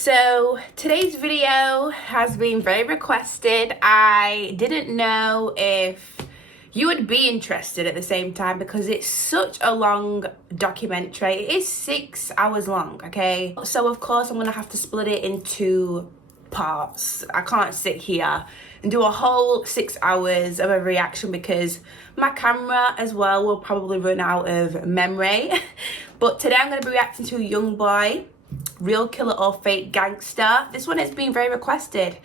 So today's video has been very requested. I didn't know if you would be interested at the same time because it's such a long documentary. It is 6 hours long, okay? So of course I'm gonna have to split it into parts. I can't sit here and do a whole 6 hours of a reaction because my camera as well will probably run out of memory. But today I'm gonna be reacting to YoungBoy, Real Killer or Fake Gangster. This one has been very requested.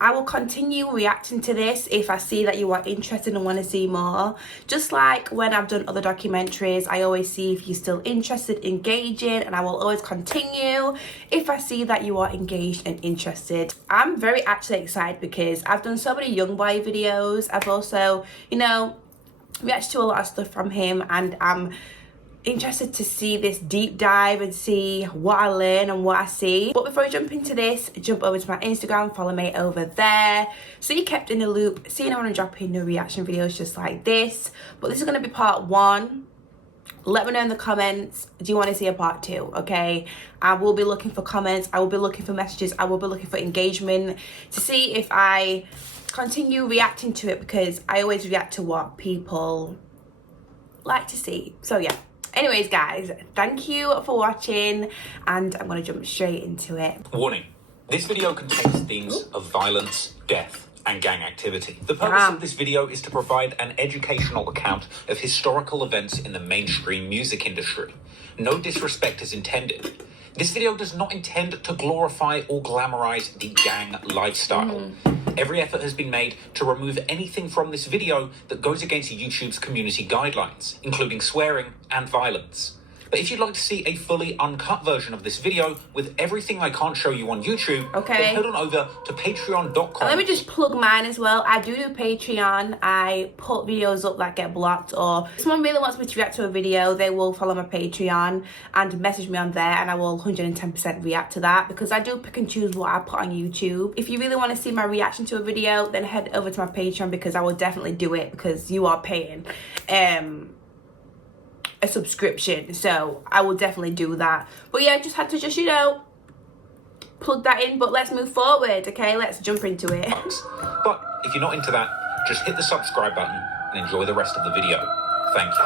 I will continue reacting to this if I see that you are interested and want to see more. Just like when I've done other documentaries, I always see if you're still interested, engaging, and I will always continue if I see that you are engaged and interested. I'm very actually excited because I've done so many YoungBoy videos. I've also, reacted to a lot of stuff from him, and I'm interested to see this deep dive and see what I learn and what I see. But before I jump into this, jump over to my Instagram, follow me over there so you're kept in the loop, seeing when I drop in new reaction videos just like this. But this is going to be part 1. Let me know in the comments, do you want to see a part 2? Okay, I will be looking for comments, I will be looking for messages, I will be looking for engagement to see if I continue reacting to it, because I always react to what people like to see. So yeah, anyways guys, thank you for watching and I'm going to jump straight into it. Warning, this video contains themes of violence, death and gang activity. The purpose of this video is to provide an educational account of historical events in the mainstream music industry. No disrespect is intended. This video does not intend to glorify or glamorize the gang lifestyle. Every effort has been made to remove anything from this video that goes against YouTube's community guidelines, including swearing and violence. But if you'd like to see a fully uncut version of this video with everything I can't show you on YouTube, then head on over to patreon.com. Let me just plug mine as well. I do Patreon. I put videos up that get blocked, or if someone really wants me to react to a video, they will follow my Patreon and message me on there, and I will 110% react to that, because I do pick and choose what I put on YouTube. If you really want to see my reaction to a video, then head over to my Patreon, because I will definitely do it, because you are paying a subscription, so I will definitely do that. But yeah, I just had to plug that in. But let's move forward, okay? Let's jump into it. But if you're not into that, just hit the subscribe button and enjoy the rest of the video. Thank you.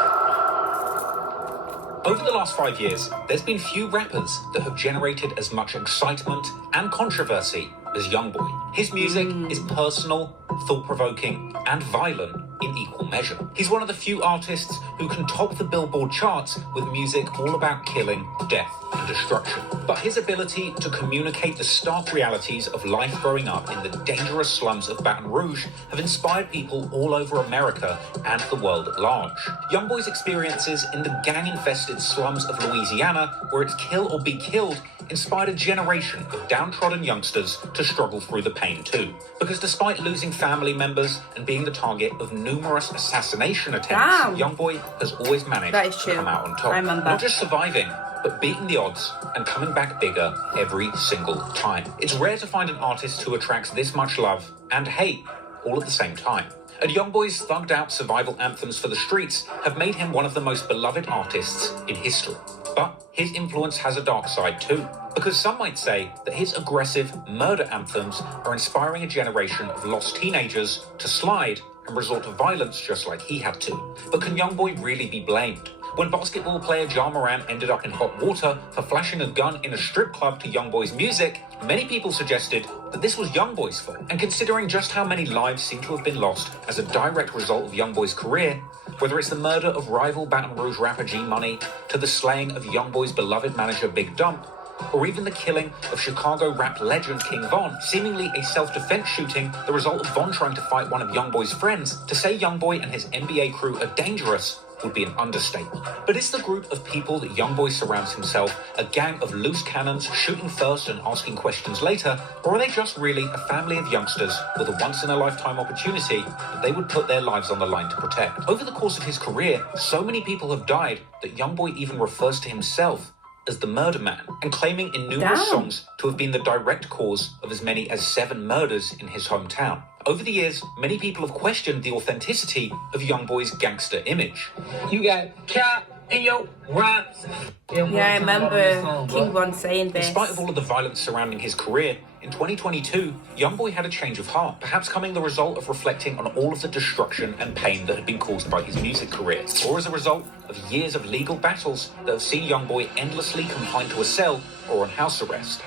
Over the last 5 years, there's been few rappers that have generated as much excitement and controversy as YoungBoy. His music is personal, thought-provoking, and violent in equal measure. He's one of the few artists who can top the Billboard charts with music all about killing, death, and destruction. But his ability to communicate the stark realities of life growing up in the dangerous slums of Baton Rouge have inspired people all over America and the world at large. YoungBoy's experiences in the gang-infested slums of Louisiana, where it's kill or be killed, inspired a generation of downtrodden youngsters to struggle through the pain too. Because despite losing family members and being the target of numerous assassination attempts, YoungBoy has always managed to come out on top. Not just surviving, but beating the odds and coming back bigger every single time. It's rare to find an artist who attracts this much love and hate all at the same time. And YoungBoy's thugged out survival anthems for the streets have made him one of the most beloved artists in history. But his influence has a dark side too, because some might say that his aggressive murder anthems are inspiring a generation of lost teenagers to slide and resort to violence just like he had to. But can YoungBoy really be blamed? When basketball player Ja Morant ended up in hot water for flashing a gun in a strip club to YoungBoy's music, many people suggested that this was YoungBoy's fault. And considering just how many lives seem to have been lost as a direct result of YoungBoy's career, whether it's the murder of rival Baton Rouge rapper G Money, to the slaying of YoungBoy's beloved manager Big Dump, or even the killing of Chicago rap legend King Von, seemingly a self-defense shooting, the result of Von trying to fight one of YoungBoy's friends, to say YoungBoy and his NBA crew are dangerous would be an understatement. But is the group of people that YoungBoy surrounds himself a gang of loose cannons shooting first and asking questions later, or are they just really a family of youngsters with a once-in-a-lifetime opportunity that they would put their lives on the line to protect? Over the course of his career, so many people have died that YoungBoy even refers to himself as the Murder Man, and claiming in numerous songs to have been the direct cause of as many as 7 murders in his hometown. Over the years, many people have questioned the authenticity of YoungBoy's gangster image. You got cap in your rhymes. Yeah, I remember King Von saying this. In spite of all of the violence surrounding his career, in 2022, YoungBoy had a change of heart, perhaps coming the result of reflecting on all of the destruction and pain that had been caused by his music career, or as a result of years of legal battles that have seen YoungBoy endlessly confined to a cell or on house arrest.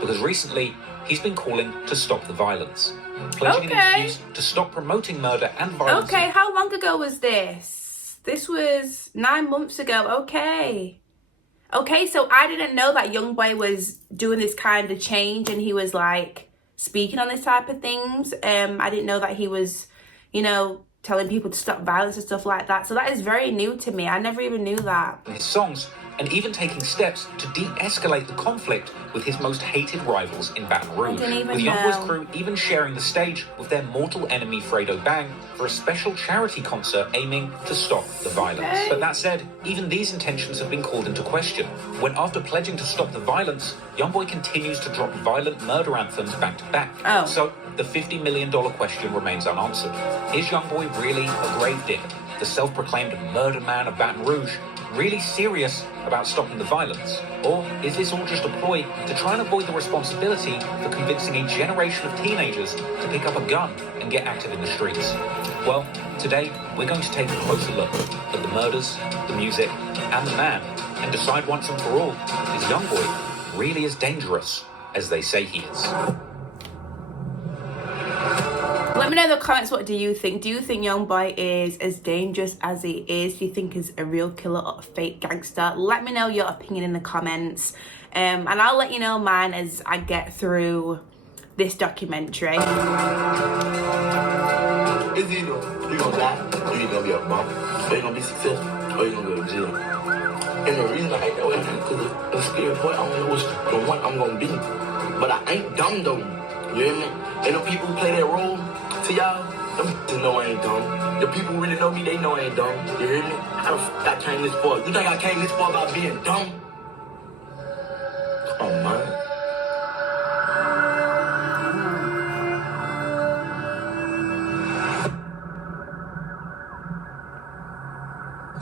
Because recently, he's been calling to stop the violence, pledging an excuse to stop promoting murder and violence. Okay, how long ago was this? This was 9 months ago. Okay, so I didn't know that YoungBoy was doing this kind of change and he was like speaking on this type of things. I didn't know that he was, you know, telling people to stop violence and stuff like that. So that is very new to me. I never even knew that. His songs, and even taking steps to de-escalate the conflict with his most hated rivals in Baton Rouge. With YoungBoy's crew even sharing the stage with their mortal enemy Fredo Bang for a special charity concert aiming to stop the violence. But that said, even these intentions have been called into question when, after pledging to stop the violence, YoungBoy continues to drop violent murder anthems back to back. So the $50 million question remains unanswered. Is YoungBoy really a gravedigger, the self-proclaimed murder man of Baton Rouge, really serious about stopping the violence? Or is this all just a ploy to try and avoid the responsibility for convincing a generation of teenagers to pick up a gun and get active in the streets? Well, today we're going to take a closer look at the murders, the music, and the man, and decide once and for all, is YoungBoy really as dangerous as they say he is? Let me know in the comments, what do you think? Do you think YoungBoy is as dangerous as he is? Do you think he's a real killer or a fake gangster? Let me know your opinion in the comments. And I'll let you know mine as I get through this documentary. It's either you're gonna die or you're gonna be a bum. Or you're gonna be successful or you're gonna go to jail. And the reason I act that way is because I'm scared, boy. I don't know which one I'm gonna be. But I ain't dumb though. You hear me? And the people who play that role to y'all, them just know I ain't dumb. The people who really know me, they know I ain't dumb. You hear me? How the f*** I came this far? You think I came this far by being dumb? Come on, man.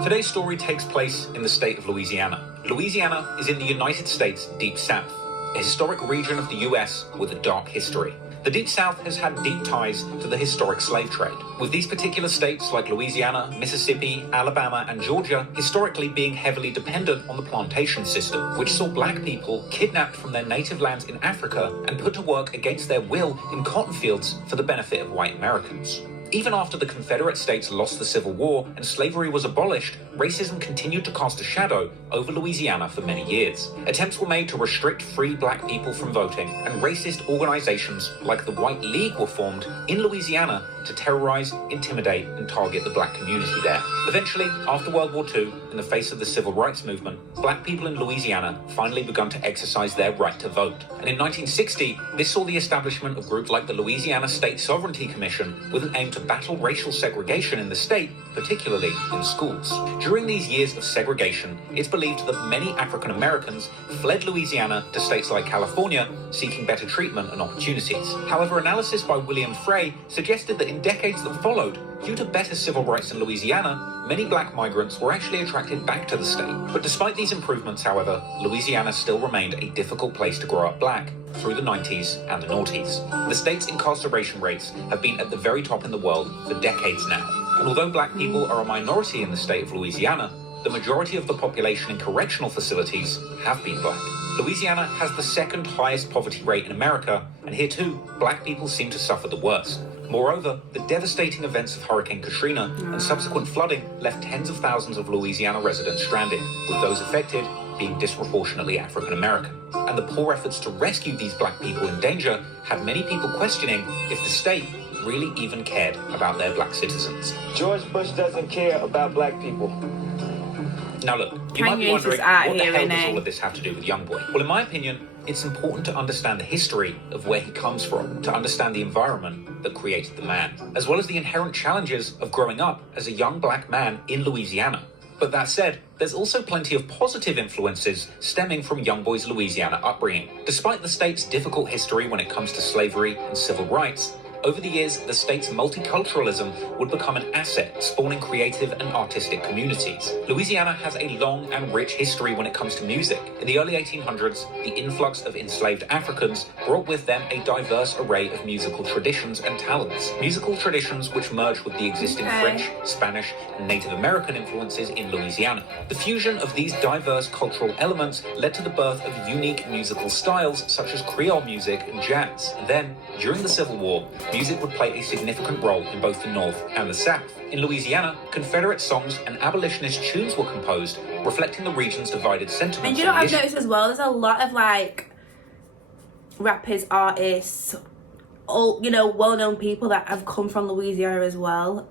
Today's story takes place in the state of Louisiana. Louisiana is in the United States Deep South, a historic region of the US with a dark history. The Deep South has had deep ties to the historic slave trade, with these particular states like Louisiana, Mississippi, Alabama, and Georgia historically being heavily dependent on the plantation system, which saw black people kidnapped from their native lands in Africa and put to work against their will in cotton fields for the benefit of white Americans. Even after the Confederate States lost the Civil War and slavery was abolished, racism continued to cast a shadow over Louisiana for many years. Attempts were made to restrict free black people from voting, and racist organizations like the White League were formed in Louisiana to terrorize, intimidate, and target the black community there. Eventually, after World War II, in the face of the civil rights movement, black people in Louisiana finally began to exercise their right to vote. And in 1960, this saw the establishment of groups like the Louisiana State Sovereignty Commission with an aim to battle racial segregation in the state, particularly in schools. During these years of segregation, it's believed that many African Americans fled Louisiana to states like California, seeking better treatment and opportunities. However, analysis by William Frey suggested that in decades that followed, due to better civil rights in Louisiana, many black migrants were actually attracted back to the state. But despite these improvements, however, Louisiana still remained a difficult place to grow up black through the 90s and the noughties. The state's incarceration rates have been at the very top in the world for decades now. And although black people are a minority in the state of Louisiana, the majority of the population in correctional facilities have been black. Louisiana has the second highest poverty rate in America, and here too, black people seem to suffer the worst. Moreover, the devastating events of Hurricane Katrina and subsequent flooding left tens of thousands of Louisiana residents stranded, with those affected being disproportionately African American. And the poor efforts to rescue these black people in danger had many people questioning if the state really even cared about their black citizens. George Bush doesn't care about black people. Now look, you might be wondering, what the hell does all of this have to do with YoungBoy? Well, in my opinion, it's important to understand the history of where he comes from, to understand the environment that created the man, as well as the inherent challenges of growing up as a young black man in Louisiana. But that said, there's also plenty of positive influences stemming from YoungBoy's Louisiana upbringing. Despite the state's difficult history when it comes to slavery and civil rights, Over the years, the state's multiculturalism would become an asset, spawning creative and artistic communities. Louisiana has a long and rich history when it comes to music. In the early 1800s, the influx of enslaved Africans brought with them a diverse array of musical traditions and talents. Musical traditions which merged with the existing French, Spanish, and Native American influences in Louisiana. The fusion of these diverse cultural elements led to the birth of unique musical styles such as Creole music and jazz. Then, during the Civil War, music would play a significant role in both the North and the South. In Louisiana, Confederate songs and abolitionist tunes were composed, reflecting the region's divided sentiments. And you know what I've noticed as well? There's a lot of like rappers, artists, all, you know, well-known people that have come from Louisiana as well.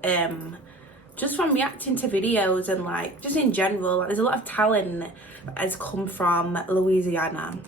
Just from reacting to videos and like just in general, like, there's a lot of talent that has come from Louisiana.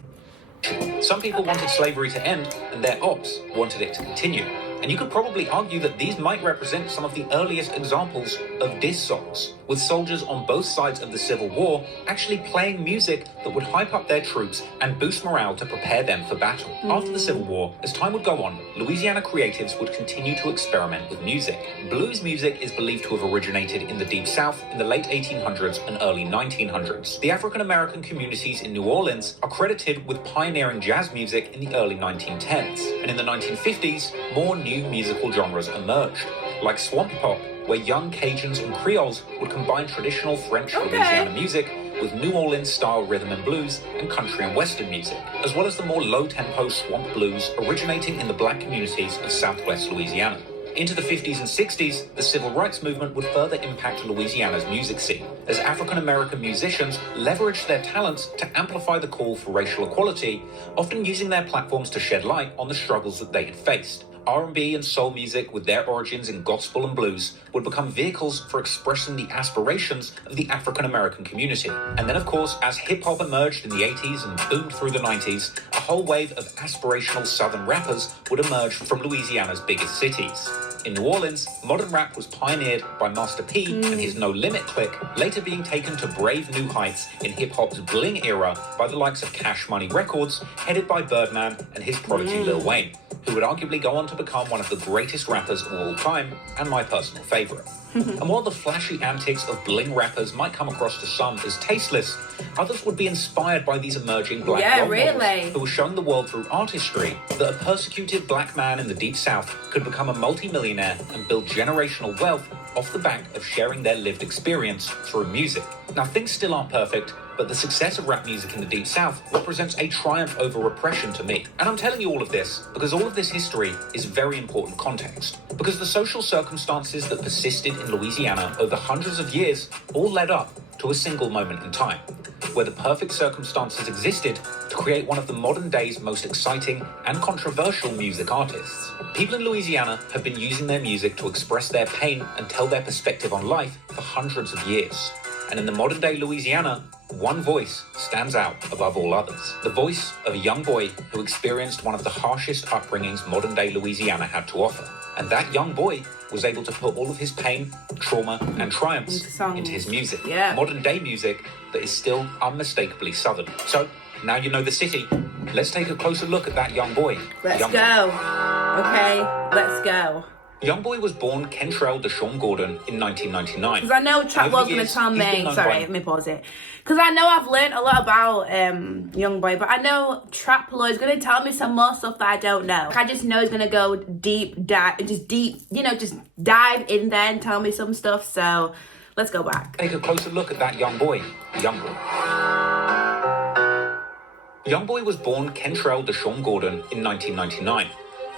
Some people wanted slavery to end, and their ops wanted it to continue. And you could probably argue that these might represent some of the earliest examples of diss songs, with soldiers on both sides of the Civil War actually playing music that would hype up their troops and boost morale to prepare them for battle. After the Civil War, as time would go on, Louisiana creatives would continue to experiment with music. Blues music is believed to have originated in the Deep South in the late 1800s and early 1900s. The African-American communities in New Orleans are credited with pioneering jazz music in the early 1910s. And in the 1950s, more new musical genres emerged, like swamp pop, where young Cajuns and Creoles would combine traditional French Louisiana music with New Orleans-style rhythm and blues and country and western music, as well as the more low-tempo swamp blues originating in the black communities of southwest Louisiana. Into the 50s and 60s, the civil rights movement would further impact Louisiana's music scene, as African-American musicians leveraged their talents to amplify the call for racial equality, often using their platforms to shed light on the struggles that they had faced. R&B and soul music, with their origins in gospel and blues, would become vehicles for expressing the aspirations of the African-American community. And then, of course, as hip-hop emerged in the 80s and boomed through the 90s, a whole wave of aspirational Southern rappers would emerge from Louisiana's biggest cities. In New Orleans, modern rap was pioneered by Master P and his No Limit clique, later being taken to brave new heights in hip-hop's bling era by the likes of Cash Money Records, headed by Birdman and his prodigy Lil Wayne, who would arguably go on to become one of the greatest rappers of all time and my personal favourite. And while the flashy antics of bling rappers might come across to some as tasteless, others would be inspired by these emerging black role models who were showing the world through artistry that a persecuted black man in the Deep South could become a multi-millionaire and build generational wealth off the back of sharing their lived experience through music. Now, things still aren't perfect, but the success of rap music in the Deep South represents a triumph over repression to me. And I'm telling you all of this because all of this history is very important context. Because the social circumstances that persisted in Louisiana over hundreds of years all led up to a single moment in time, where the perfect circumstances existed to create one of the modern day's most exciting and controversial music artists. People in Louisiana have been using their music to express their pain and tell their perspective on life for hundreds of years. And in the modern day Louisiana, one voice stands out above all others. The voice of a young boy who experienced one of the harshest upbringings modern day Louisiana had to offer. And that young boy was able to put all of his pain, trauma, and triumphs into his music. Modern day music that is still unmistakably Southern. So, now you know the city. Let's take a closer look at that young boy. Let's go. Okay, let's go. YoungBoy was born Kentrell Deshaun Gordon in 1999. Because I know Trap Law's going to tell me... Sorry, let me pause it. Because I know I've learned a lot about YoungBoy, but I know Trap Law is going to tell me some more stuff that I don't know. I just know he's going to go deep, just dive in there and tell me some stuff. So let's go back. Take a closer look at that young boy, YoungBoy. YoungBoy was born Kentrell Deshaun Gordon in 1999.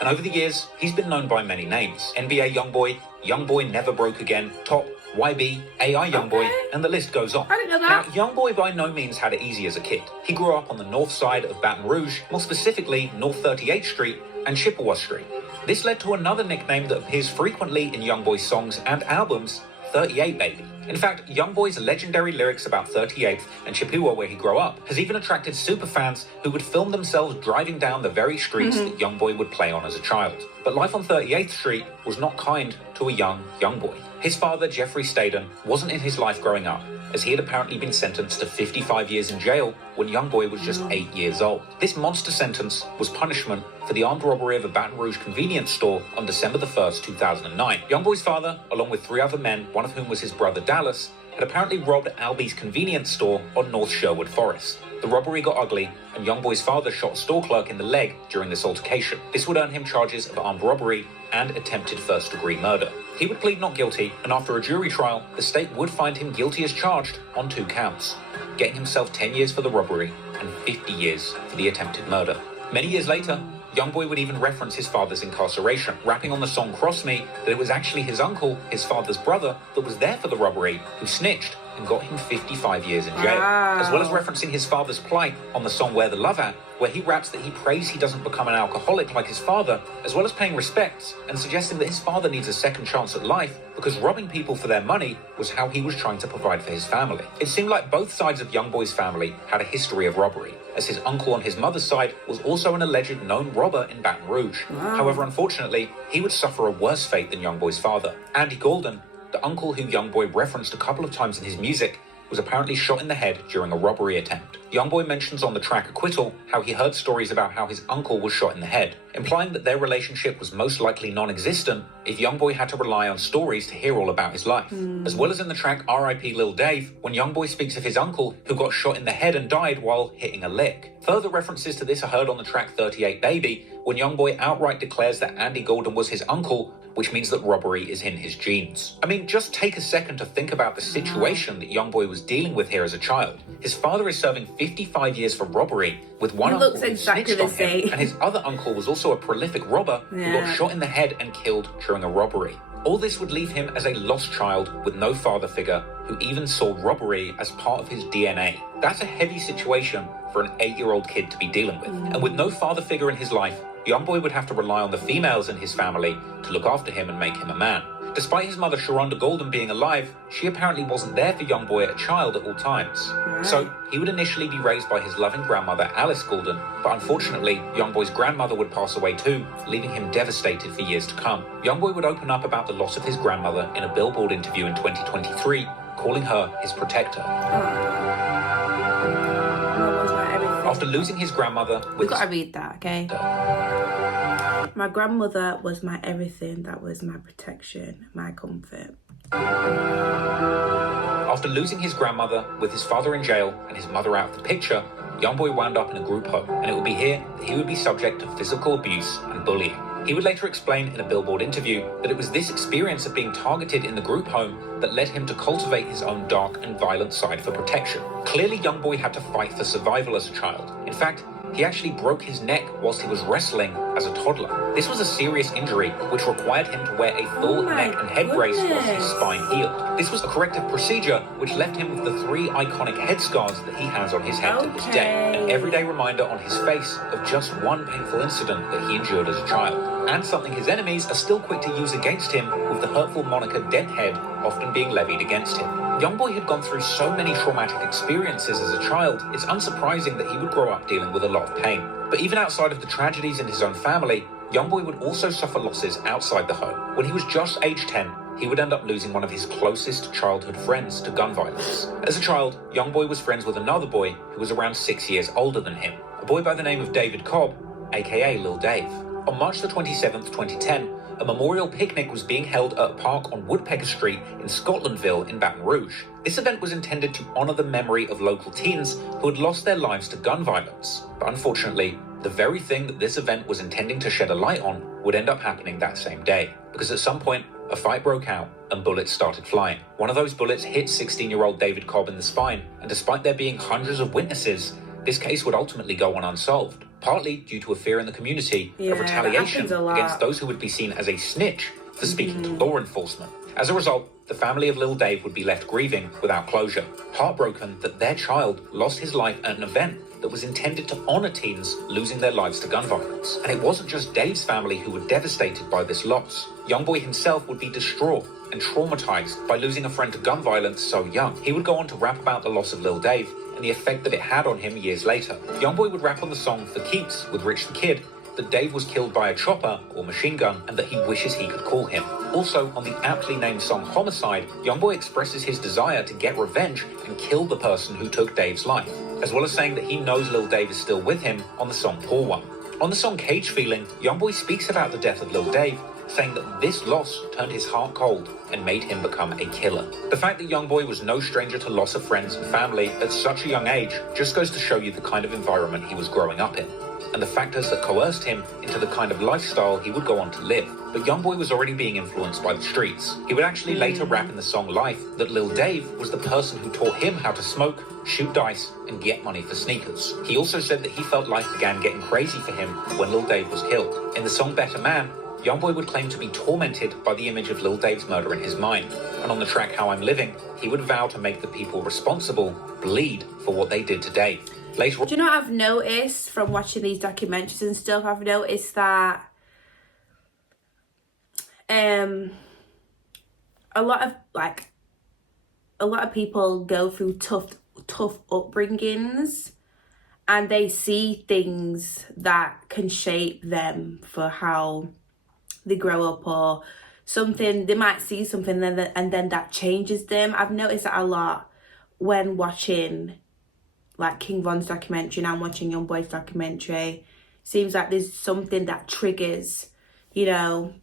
And over the years, he's been known by many names. NBA YoungBoy, YoungBoy Never Broke Again, Top, YB, AI YoungBoy, and the list goes on. I didn't know that. Now, YoungBoy by no means had it easy as a kid. He grew up on the north side of Baton Rouge, more specifically North 38th Street and Chippewa Street. This led to another nickname that appears frequently in YoungBoy's songs and albums, 38 Baby. In fact, YoungBoy's legendary lyrics about 38th and Chippewa, where he grew up, has even attracted superfans who would film themselves driving down the very streets that YoungBoy would play on as a child. But life on 38th Street was not kind to a YoungBoy. His father, Jeffrey Staden, wasn't in his life growing up, as he had apparently been sentenced to 55 years in jail when YoungBoy was just 8 years old. This monster sentence was punishment for the armed robbery of a Baton Rouge convenience store on December the 1st, 2009. YoungBoy's father, along with 3 other men, one of whom was his brother Dallas, had apparently robbed Albie's convenience store on North Sherwood Forest. The robbery got ugly, and YoungBoy's father shot a store clerk in the leg during this altercation. This would earn him charges of armed robbery and attempted first-degree murder. He would plead not guilty, and after a jury trial, the state would find him guilty as charged on 2 counts, getting himself 10 years for the robbery and 50 years for the attempted murder. Many years later, YoungBoy would even reference his father's incarceration, rapping on the song Cross Me that it was actually his uncle, his father's brother, that was there for the robbery, who snitched and got him 55 years in jail. Wow. As well as referencing his father's plight on the song Where the Love At, where he raps that he prays he doesn't become an alcoholic like his father, as well as paying respects and suggesting that his father needs a second chance at life because robbing people for their money was how he was trying to provide for his family. It seemed like both sides of YoungBoy's family had a history of robbery, as his uncle on his mother's side was also an alleged known robber in Baton Rouge. Wow. However, unfortunately, he would suffer a worse fate than YoungBoy's father. Andy Golden, the uncle who YoungBoy referenced a couple of times in his music, was apparently shot in the head during a robbery attempt. YoungBoy mentions on the track Acquittal how he heard stories about how his uncle was shot in the head, implying that their relationship was most likely non-existent if YoungBoy had to rely on stories to hear all about his life. As well as in the track R.I.P. Lil Dave, when YoungBoy speaks of his uncle who got shot in the head and died while hitting a lick. Further references to this are heard on the track 38 Baby, when YoungBoy outright declares that Andy Golden was his uncle, which means that robbery is in his genes. I mean, just take a second to think about the situation that YoungBoy was dealing with here as a child. His father is serving 55 years for robbery, with one He uncle looks who exactly snitched the on him, same. and his other uncle was also a prolific robber who got shot in the head and killed during a robbery. All this would leave him as a lost child with no father figure who even saw robbery as part of his DNA. That's a heavy situation for an 8-year-old kid to be dealing with. And with no father figure in his life, YoungBoy would have to rely on the females in his family to look after him and make him a man. Despite his mother Sharonda Golden being alive, she apparently wasn't there for YoungBoy as a child at all times. So he would initially be raised by his loving grandmother Alice Golden, but unfortunately YoungBoy's grandmother would pass away too, leaving him devastated for years to come. YoungBoy would open up about the loss of his grandmother in a Billboard interview in 2023, calling her his protector. After losing his grandmother We with gotta read that, okay? My grandmother was my everything. That was my protection, my comfort. After losing his grandmother with his father in jail and his mother out of the picture, YoungBoy wound up in a group home, and it would be here that he would be subject to physical abuse and bullying. He would later explain in a Billboard interview that it was this experience of being targeted in the group home that led him to cultivate his own dark and violent side for protection. Clearly, YoungBoy had to fight for survival as a child. In fact, he actually broke his neck whilst he was wrestling as a toddler. This was a serious injury which required him to wear a full neck and head brace whilst his spine healed. This was a corrective procedure which left him with the 3 iconic head scars that he has on his head to this day. An everyday reminder on his face of just one painful incident that he endured as a child. And something his enemies are still quick to use against him, with the hurtful moniker Deadhead often being levied against him. YoungBoy had gone through so many traumatic experiences as a child, it's unsurprising that he would grow up dealing with a lot of pain. But even outside of the tragedies in his own family, YoungBoy would also suffer losses outside the home. When he was just age 10, he would end up losing one of his closest childhood friends to gun violence. As a child, YoungBoy was friends with another boy who was around 6 years older than him, a boy by the name of David Cobb, aka Lil Dave. On March the 27th, 2010, a memorial picnic was being held at a park on Woodpecker Street in Scotlandville in Baton Rouge. This event was intended to honour the memory of local teens who had lost their lives to gun violence. But unfortunately, the very thing that this event was intending to shed a light on would end up happening that same day. Because at some point, a fight broke out and bullets started flying. One of those bullets hit 16-year-old David Cobb in the spine, and despite there being hundreds of witnesses, this case would ultimately go on unsolved, partly due to a fear in the community of retaliation against those who would be seen as a snitch for speaking to law enforcement. As a result, the family of Lil Dave would be left grieving without closure, heartbroken that their child lost his life at an event that was intended to honour teens losing their lives to gun violence. And it wasn't just Dave's family who were devastated by this loss. YoungBoy himself would be distraught and traumatised by losing a friend to gun violence so young. He would go on to rap about the loss of Lil Dave and the effect that it had on him years later. YoungBoy would rap on the song For Keeps with Rich the Kid, that Dave was killed by a chopper or machine gun and that he wishes he could call him. Also, on the aptly named song Homicide, YoungBoy expresses his desire to get revenge and kill the person who took Dave's life, as well as saying that he knows Lil Dave is still with him on the song Poor One. On the song Cage Feeling, YoungBoy speaks about the death of Lil Dave, saying that this loss turned his heart cold and made him become a killer. The fact that YoungBoy was no stranger to loss of friends and family at such a young age just goes to show you the kind of environment he was growing up in, and the factors that coerced him into the kind of lifestyle he would go on to live. But YoungBoy was already being influenced by the streets. He would actually later rap in the song Life that Lil Dave was the person who taught him how to smoke, shoot dice, and get money for sneakers. He also said that he felt life began getting crazy for him when Lil Dave was killed. In the song Better Man, YoungBoy would claim to be tormented by the image of Lil Dave's murder in his mind. And on the track How I'm Living, he would vow to make the people responsible bleed for what they did to Dave. Later on, do you know what I've noticed from watching these documentaries and stuff? I've noticed that a lot of people go through tough upbringings, and they see things that can shape them for how they grow up, or something they might see something and then that changes them. I've noticed that a lot when watching like King Von's documentary, and I'm watching YoungBoy's documentary. Seems like there's something that triggers, you know,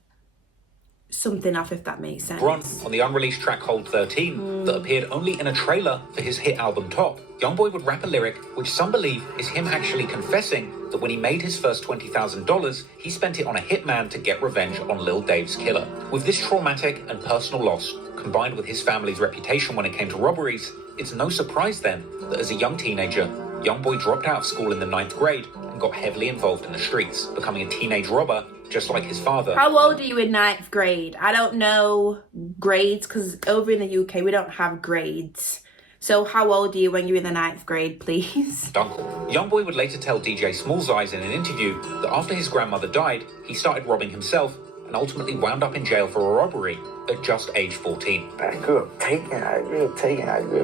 something off, if that makes sense. on the unreleased track Hold 13 that appeared only in a trailer for his hit album Top, YoungBoy would rap a lyric which some believe is him actually confessing that when he made his first $20,000, he spent it on a hitman to get revenge on Lil Dave's killer. With this traumatic and personal loss, combined with his family's reputation when it came to robberies, it's no surprise then that as a young teenager, YoungBoy dropped out of school in the 9th grade and got heavily involved in the streets, becoming a teenage robber just like his father. How old are you in 9th grade? I don't know grades, because over in the UK we don't have grades. So how old are you when you're in the 9th grade, please? Uncle. YoungBoy would later tell DJ Smalls Eyes in an interview that after his grandmother died, he started robbing himself and ultimately wound up in jail for a robbery at just age 14. I grew up taking, I grew up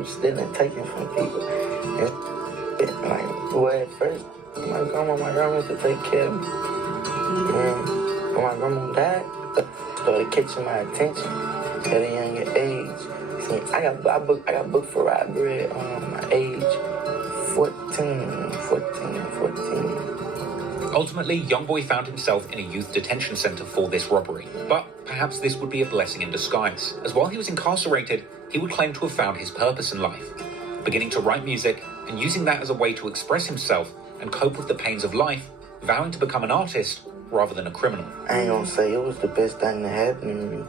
stealing, taking from people. And like, well, at first, my grandma used to take care of me. And when my grandma died, started catching my attention at a younger age. See, I got booked for robbery at my age 14. Ultimately, YoungBoy found himself in a youth detention center for this robbery. But perhaps this would be a blessing in disguise, as while he was incarcerated, he would claim to have found his purpose in life, beginning to write music and using that as a way to express himself and cope with the pains of life, vowing to become an artist rather than a criminal. I ain't gonna say it was the best thing that happened to me.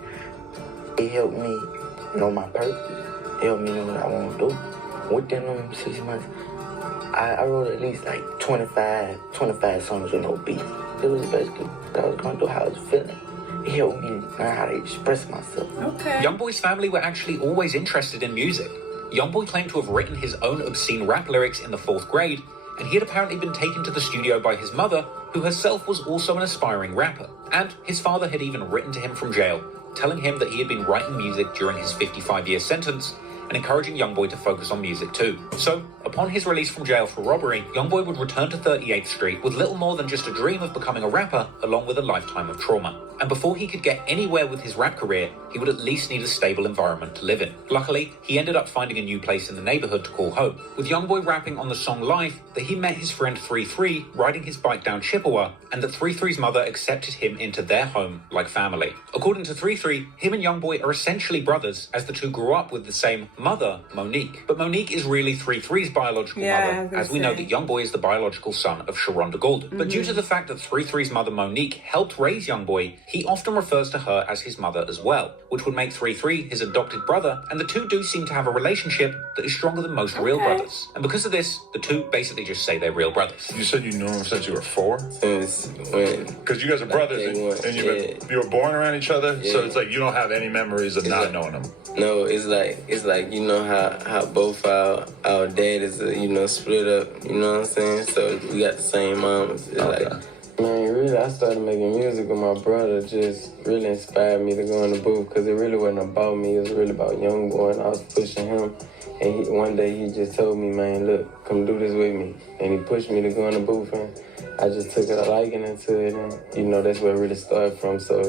It helped me know my purpose. It helped me know what I want to do. Within them 6 months, I wrote at least like 25 songs with no beats. It was basically what I was going through, how I was feeling. It helped me learn how to express myself. Okay. YoungBoy's family were actually always interested in music. YoungBoy claimed to have written his own obscene rap lyrics in the 4th grade, and he had apparently been taken to the studio by his mother, who herself was also an aspiring rapper. And his father had even written to him from jail, telling him that he had been writing music during his 55-year sentence and encouraging YoungBoy to focus on music too. So, upon his release from jail for robbery, YoungBoy would return to 38th Street with little more than just a dream of becoming a rapper, along with a lifetime of trauma. And before he could get anywhere with his rap career, he would at least need a stable environment to live in. Luckily, he ended up finding a new place in the neighborhood to call home, with YoungBoy rapping on the song Life that he met his friend 33 riding his bike down Chippewa, and that 33's mother accepted him into their home like family. According to 33, him and YoungBoy are essentially brothers, as the two grew up with the same mother, Monique. But Monique is really 33's biological mother, as we know that YoungBoy is the biological son of Sharonda Golden. But due to the fact that 33's mother, Monique, helped raise YoungBoy, he often refers to her as his mother as well, which would make 33 his adopted brother, and the two do seem to have a relationship that is stronger than most real brothers. And because of this, the two basically just say they're real brothers. You said you knew him since you were 4? Since when? Because you guys are brothers, and you were born around each other, so it's like you don't have any memories of not knowing them. No, it's like you know how both our dad is split up, you know what I'm saying? So we got the same moms. It's like, man, really, I started making music with my brother. Just really inspired me to go in the booth, because it really wasn't about me. It was really about YoungBoy, and I was pushing him. And one day he just told me, man, look, come do this with me. And he pushed me to go in the booth, and I just took a liking into it, and, that's where it really started from. So,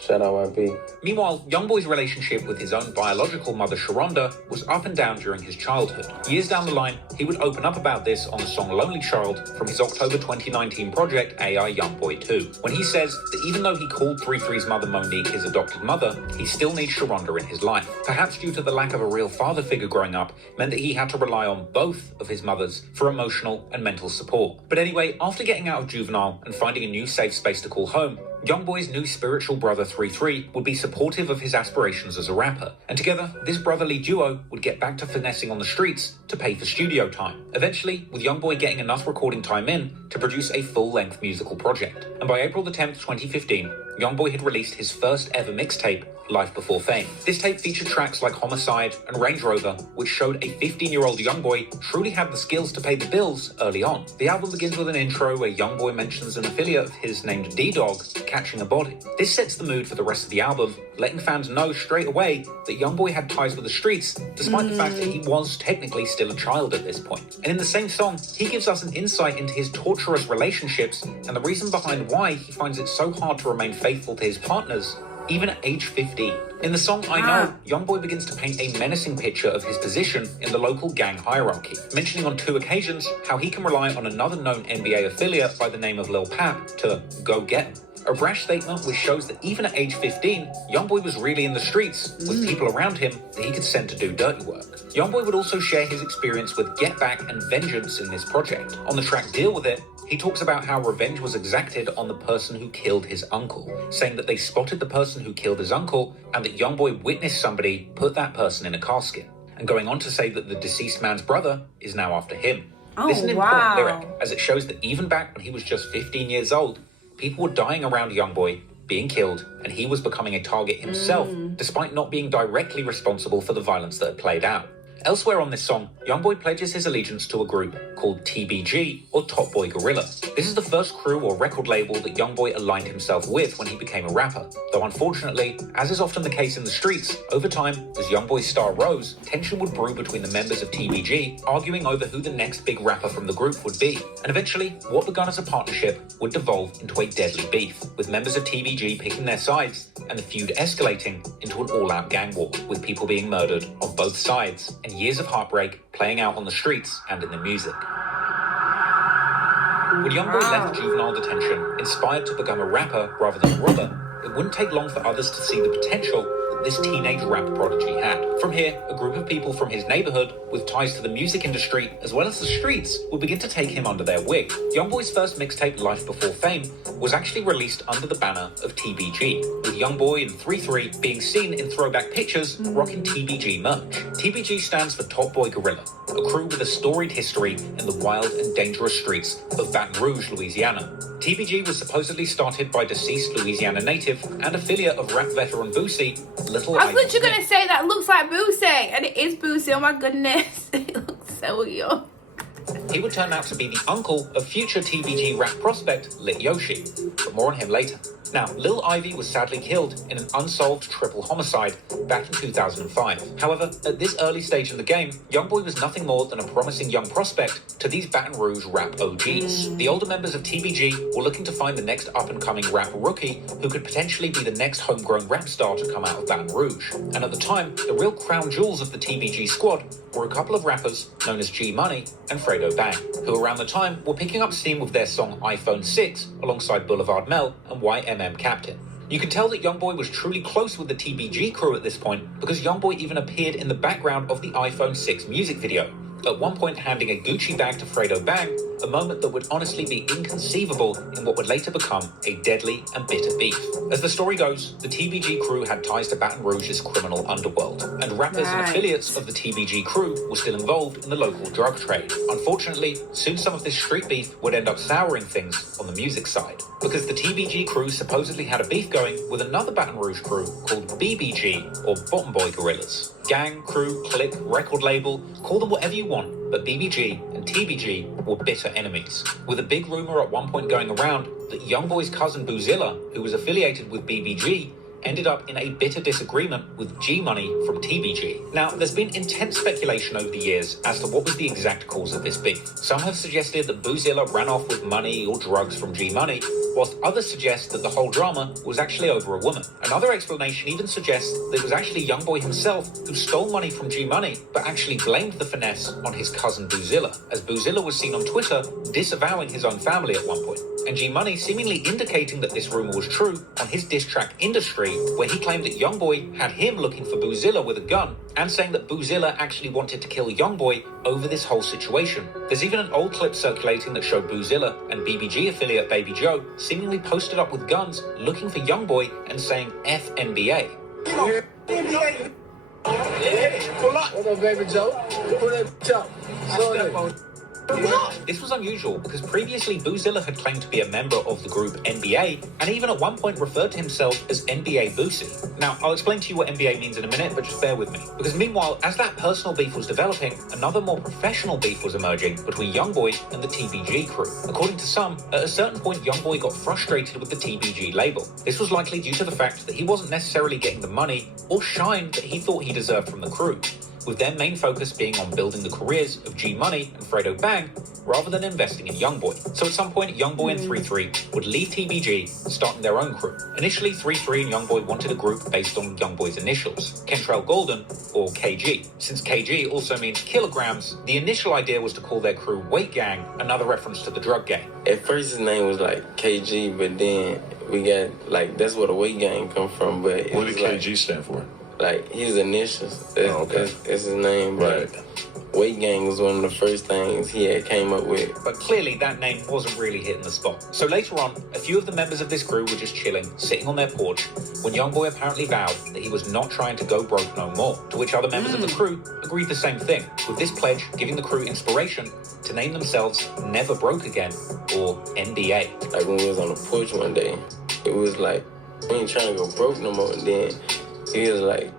shout out YB. Meanwhile, YoungBoy's relationship with his own biological mother, Sharonda, was up and down during his childhood. Years down the line, he would open up about this on the song Lonely Child from his October 2019 project, AI YoungBoy 2, when he says that even though he called 33's mother Monique his adopted mother, he still needs Sharonda in his life. Perhaps due to the lack of a real father figure growing up, meant that he had to rely on both of his mothers for emotional and mental support. But anyway, after getting out of juvenile and finding a new safe space to call home, YoungBoy's new spiritual brother 33 would be supportive of his aspirations as a rapper, and together, this brotherly duo would get back to finessing on the streets to pay for studio time, eventually with YoungBoy getting enough recording time in to produce a full-length musical project. And by April the 10th, 2015, YoungBoy had released his first ever mixtape, Life Before Fame. This tape featured tracks like Homicide and Range Rover, which showed a 15-year-old YoungBoy truly had the skills to pay the bills early on. The album begins with an intro where YoungBoy mentions an affiliate of his named D-Dog catching a body. This sets the mood for the rest of the album, letting fans know straight away that YoungBoy had ties with the streets, despite the fact that he was technically still a child at this point. And in the same song, he gives us an insight into his torturous relationships and the reason behind why he finds it so hard to remain faithful to his partners, even at age 15. In the song I Know, YoungBoy begins to paint a menacing picture of his position in the local gang hierarchy, mentioning on 2 occasions how he can rely on another known NBA affiliate by the name of Lil Pap to go get him. A brash statement which shows that even at age 15, YoungBoy was really in the streets with people around him that he could send to do dirty work. YoungBoy would also share his experience with Get Back and Vengeance in this project. On the track Deal With It, he talks about how revenge was exacted on the person who killed his uncle, saying that they spotted the person who killed his uncle and that YoungBoy witnessed somebody put that person in a casket, and going on to say that the deceased man's brother is now after him. This is an important lyric, as it shows that even back when he was just 15 years old, people were dying around YoungBoy, being killed, and he was becoming a target himself, despite not being directly responsible for the violence that had played out. Elsewhere on this song, YoungBoy pledges his allegiance to a group called TBG, or Top Boy Gorilla. This is the first crew or record label that YoungBoy aligned himself with when he became a rapper, though unfortunately, as is often the case in the streets, over time, as YoungBoy's star rose, tension would brew between the members of TBG, arguing over who the next big rapper from the group would be. And eventually, what begun as a partnership would devolve into a deadly beef, with members of TBG picking their sides, and the feud escalating into an all-out gang war, with people being murdered on both sides, and years of heartbreak playing out on the streets and in the music. When YoungBoy left juvenile detention, inspired to become a rapper rather than a robber, it wouldn't take long for others to see the potential that this teenage rap prodigy had. From here, a group of people from his neighborhood with ties to the music industry as well as the streets would begin to take him under their wing. YoungBoy's first mixtape, Life Before Fame, was actually released under the banner of TBG, with YoungBoy and 33 being seen in throwback pictures rocking TBG merch. TBG stands for Top Boy Gorilla, a crew with a storied history in the wild and dangerous streets of Baton Rouge, Louisiana. TBG was supposedly started by deceased Louisiana native and affiliate of rap veteran Boosie, Little I was literally going to say that looks like Boosie, and it is Boosie, oh my goodness. It looks so young. He would turn out to be the uncle of future TBG rap prospect Lit Yoshi, but more on him later. Now, Lil Ivy was sadly killed in an unsolved triple homicide back in 2005. However, at this early stage in the game, YoungBoy was nothing more than a promising young prospect to these Baton Rouge rap OGs. The older members of TBG were looking to find the next up-and-coming rap rookie who could potentially be the next homegrown rap star to come out of Baton Rouge. And at the time, the real crown jewels of the TBG squad were a couple of rappers known as G Money and Fredo Bang, who around the time were picking up steam with their song iPhone 6 alongside Boulevard Mel and YMM Captain. You can tell that YoungBoy was truly close with the TBG crew at this point because YoungBoy even appeared in the background of the iPhone 6 music video, at one point handing a Gucci bag to Fredo Bang, a moment that would honestly be inconceivable in what would later become a deadly and bitter beef. As the story goes, the TBG crew had ties to Baton Rouge's criminal underworld, and rappers and affiliates of the TBG crew were still involved in the local drug trade. Unfortunately, soon some of this street beef would end up souring things on the music side, because the TBG crew supposedly had a beef going with another Baton Rouge crew called BBG, or Bottom Boy Gorillas. Gang, crew, clique, record label, call them whatever you want, but BBG and TBG were bitter enemies, with a big rumour at one point going around that YoungBoy's cousin Boozilla, who was affiliated with BBG, ended up in a bitter disagreement with G Money from TBG. Now, there's been intense speculation over the years as to what was the exact cause of this beef. Some have suggested that Boozilla ran off with money or drugs from G Money, whilst others suggest that the whole drama was actually over a woman. Another explanation even suggests that it was actually YoungBoy himself who stole money from G Money, but actually blamed the finesse on his cousin Boozilla, as Boozilla was seen on Twitter disavowing his own family at one point, and G Money seemingly indicating that this rumor was true on his diss track Industry, where he claimed that YoungBoy had him looking for Boozilla with a gun, and saying that Boozilla actually wanted to kill YoungBoy over this whole situation. There's even an old clip circulating that showed Boozilla and BBG affiliate Baby Joe seemingly posted up with guns looking for YoungBoy and saying F NBA. What up, Baby Joe? Pull that up. This was unusual because previously Boozilla had claimed to be a member of the group NBA and even at one point referred to himself as NBA Boosie. Now, I'll explain to you what NBA means in a minute, but just bear with me. Because meanwhile, as that personal beef was developing, another more professional beef was emerging between YoungBoy and the TBG crew. According to some, at a certain point YoungBoy got frustrated with the TBG label. This was likely due to the fact that he wasn't necessarily getting the money or shine that he thought he deserved from the crew, with their main focus being on building the careers of G Money and Fredo Bang rather than investing in YoungBoy. So at some point, YoungBoy and 3-3 would leave TBG, starting their own crew. Initially, 3-3 and YoungBoy wanted a group based on YoungBoy's initials, Kentrell Golden, or KG. Since KG also means kilograms, the initial idea was to call their crew Weight Gang, another reference to the drug gang. At first his name was like KG, but then we got like, that's where the Weight Gang come from, but what did KG stand for? Like his initials, that's his name, but right. Weight Gang was one of the first things he had came up with. But clearly that name wasn't really hitting the spot. So later on, a few of the members of this crew were just chilling, sitting on their porch, when YoungBoy apparently vowed that he was not trying to go broke no more, to which other members of the crew agreed the same thing, with this pledge giving the crew inspiration to name themselves Never Broke Again, or NBA. Like when we was on the porch one day, it was like, we ain't trying to go broke no more, and then he was like,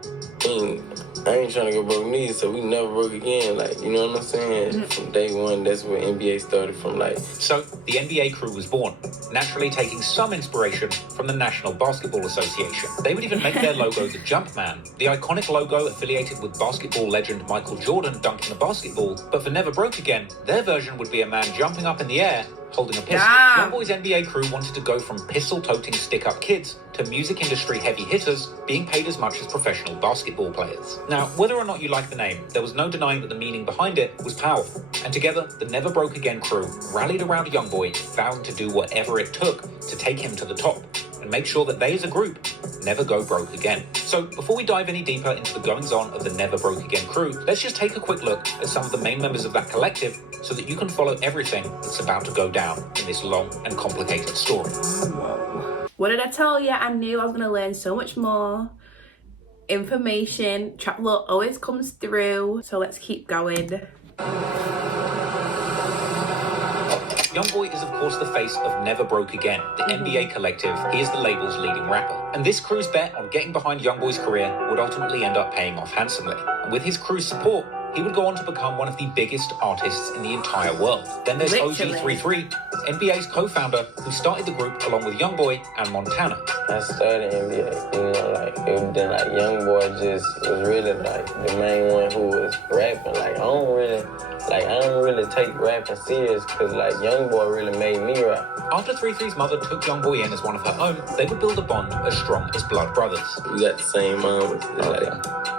I ain't trying to go broke neither, so we never broke again. Like, you know what I'm saying? From day one, that's where NBA started from, like. So the NBA crew was born, naturally taking some inspiration from the National Basketball Association. They would even make their logo the Jumpman, the iconic logo affiliated with basketball legend Michael Jordan dunking a basketball. But for Never Broke Again, their version would be a man jumping up in the air holding a pistol. YoungBoy's NBA crew wanted to go from pistol-toting stick-up kids to music industry heavy hitters being paid as much as professional basketball players. Now, whether or not you like the name, there was no denying that the meaning behind it was powerful. And together, the Never Broke Again crew rallied around YoungBoy, vowing to do whatever it took to take him to the top and make sure that they as a group never go broke again. So before we dive any deeper into the goings-on of the Never Broke Again crew, let's just take a quick look at some of the main members of that collective so that you can follow everything that's about to go down in this long and complicated story. What did I tell you? I knew I was going to learn so much more information. Trap lore always comes through, so let's keep going. YoungBoy is of course the face of Never Broke Again, the NBA collective. He is the label's leading rapper. And this crew's bet on getting behind YoungBoy's career would ultimately end up paying off handsomely. And with his crew's support, he would go on to become one of the biggest artists in the entire world. Then there's OG33, NBA's co-founder, who started the group along with YoungBoy and Montana. I started NBA, you know, like, it, then like YoungBoy just was really like the main one who was rapping. Like, I don't really take rapping serious because like YoungBoy really made me rap. After 3-3's mother took YoungBoy in as one of her own, they would build a bond as strong as blood brothers. We got the same mom.